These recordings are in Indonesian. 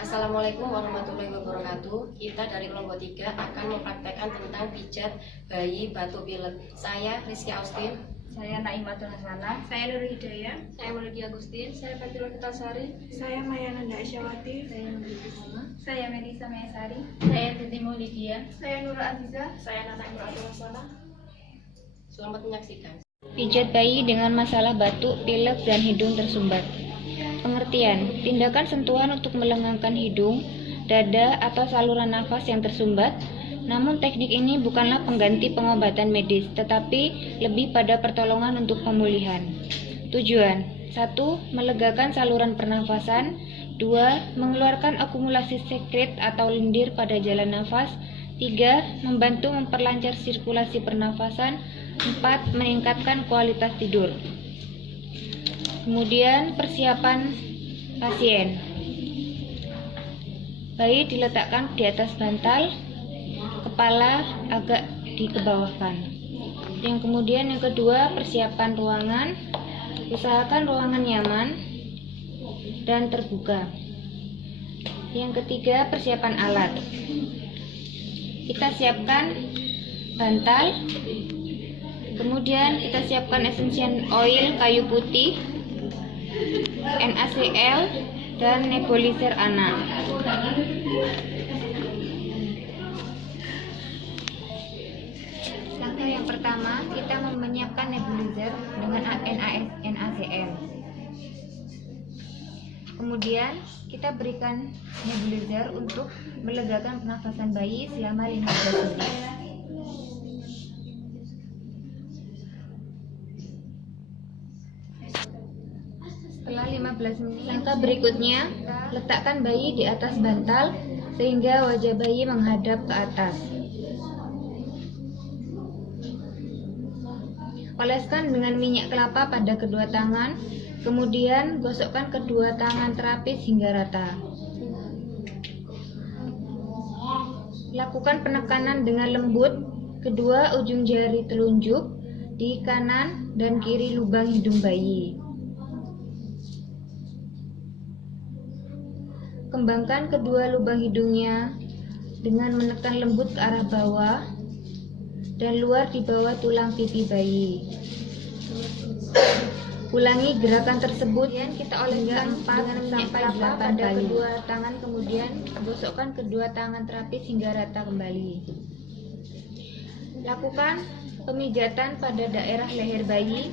Assalamualaikum warahmatullahi wabarakatuh. Kita dari kelompok 3 akan mempraktekkan tentang pijat bayi batuk pilek. Saya Rizky Austin. Saya Naimatul Hasanah. Saya Nur Hidayah. Saya Melody Agustin. Saya Fatila Ketasari. Saya Mayananda Asyawati. Saya Nurul Sama. Saya Melisa Mayasari. Saya Titi Maulidia. Saya Nura Aziza. Saya Nana Imratul Hasanah. Selamat menyaksikan. Pijat bayi dengan masalah batuk, pilek, dan hidung tersumbat. Pengertian: tindakan sentuhan untuk melengangkan hidung, dada, atau saluran nafas yang tersumbat. Namun teknik ini bukanlah pengganti pengobatan medis, tetapi lebih pada pertolongan untuk pemulihan. Tujuan: 1. Melegakan saluran pernafasan. 2. Mengeluarkan akumulasi sekret atau lendir pada jalan nafas. 3. Membantu memperlancar sirkulasi pernafasan. 4. Meningkatkan kualitas tidur. Kemudian persiapan pasien. Bayi diletakkan di atas bantal, kepala agak dikebawahkan. Yang kedua, persiapan ruangan. Usahakan ruangan nyaman dan terbuka. Yang ketiga, persiapan alat. Kita siapkan bantal. Kemudian kita siapkan essential oil kayu putih, NaCl, dan nebulizer anak. Langkah yang pertama, kita menyiapkan nebulizer dengan NaCl. Kemudian kita berikan nebulizer untuk melegakan pernafasan bayi selama 15 menit. Setelah 15 menit, langkah berikutnya, letakkan bayi di atas bantal sehingga wajah bayi menghadap ke atas. Oleskan dengan minyak kelapa pada kedua tangan, kemudian gosokkan kedua tangan terapis hingga rata. Lakukan penekanan dengan lembut kedua ujung jari telunjuk di kanan dan kiri lubang hidung bayi. Kembangkan kedua lubang hidungnya dengan menekan lembut ke arah bawah dan luar di bawah tulang pipi bayi. Ulangi gerakan tersebut. Kemudian kita oleskan 4 sampai 8 pada kedua tangan, kemudian gosokkan kedua tangan terapis hingga rata kembali. Lakukan pemijatan pada daerah leher bayi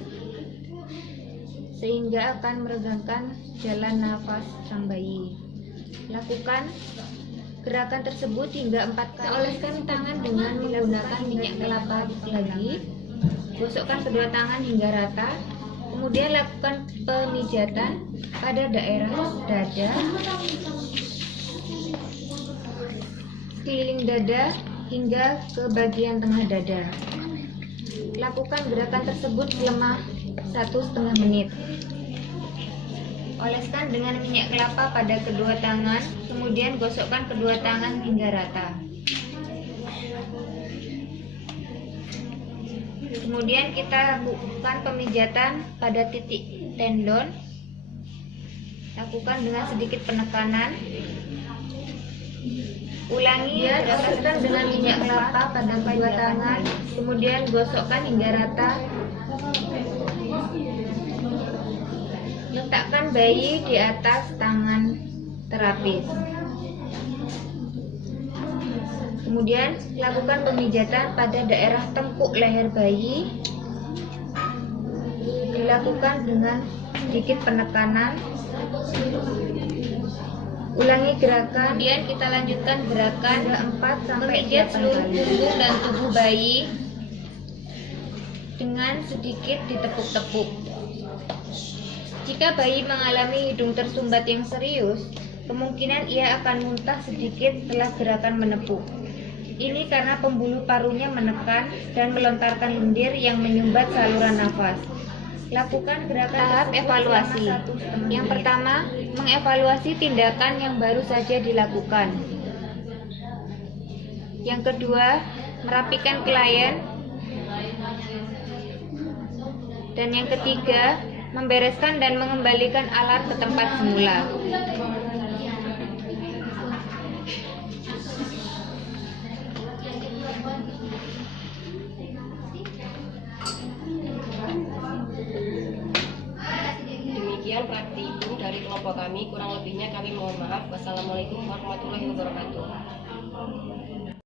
sehingga akan meregangkan jalan nafas sang bayi. Lakukan gerakan tersebut hingga 4 kali. Oleskan tangan dengan menggunakan minyak kelapa lagi. Gosokkan kedua tangan hingga rata. Kemudian lakukan pemijatan pada daerah dada, sekeliling dada hingga ke bagian tengah dada. Lakukan gerakan tersebut selama 1,5 menit. Oleskan dengan minyak kelapa pada kedua tangan, kemudian gosokkan kedua tangan hingga rata. Kemudian kita lakukan pemijatan pada titik tendon. Lakukan dengan sedikit penekanan. Ulangi gerakan dengan minyak kelapa pada kedua tangan, kemudian gosokkan hingga rata. Letakkan bayi di atas tangan terapis. Kemudian lakukan pemijatan pada daerah tengkuk leher bayi. Dilakukan dengan sedikit penekanan. Ulangi gerakan. Kemudian kita lanjutkan gerakan 4 sampai 8 seluruh punggung dan tubuh bayi dengan sedikit ditepuk-tepuk. Jika bayi mengalami hidung tersumbat yang serius, kemungkinan ia akan muntah sedikit setelah gerakan menepuk. Ini karena pembuluh parunya menekan dan melontarkan lendir yang menyumbat saluran nafas. Lakukan gerakan tahap evaluasi. Yang pertama, mengevaluasi tindakan yang baru saja dilakukan. Yang kedua, merapikan klien. Dan yang ketiga, membereskan dan mengembalikan alat ke tempat semula. kami. Kurang lebihnya kami mohon maaf. Wassalamualaikum warahmatullahi wabarakatuh.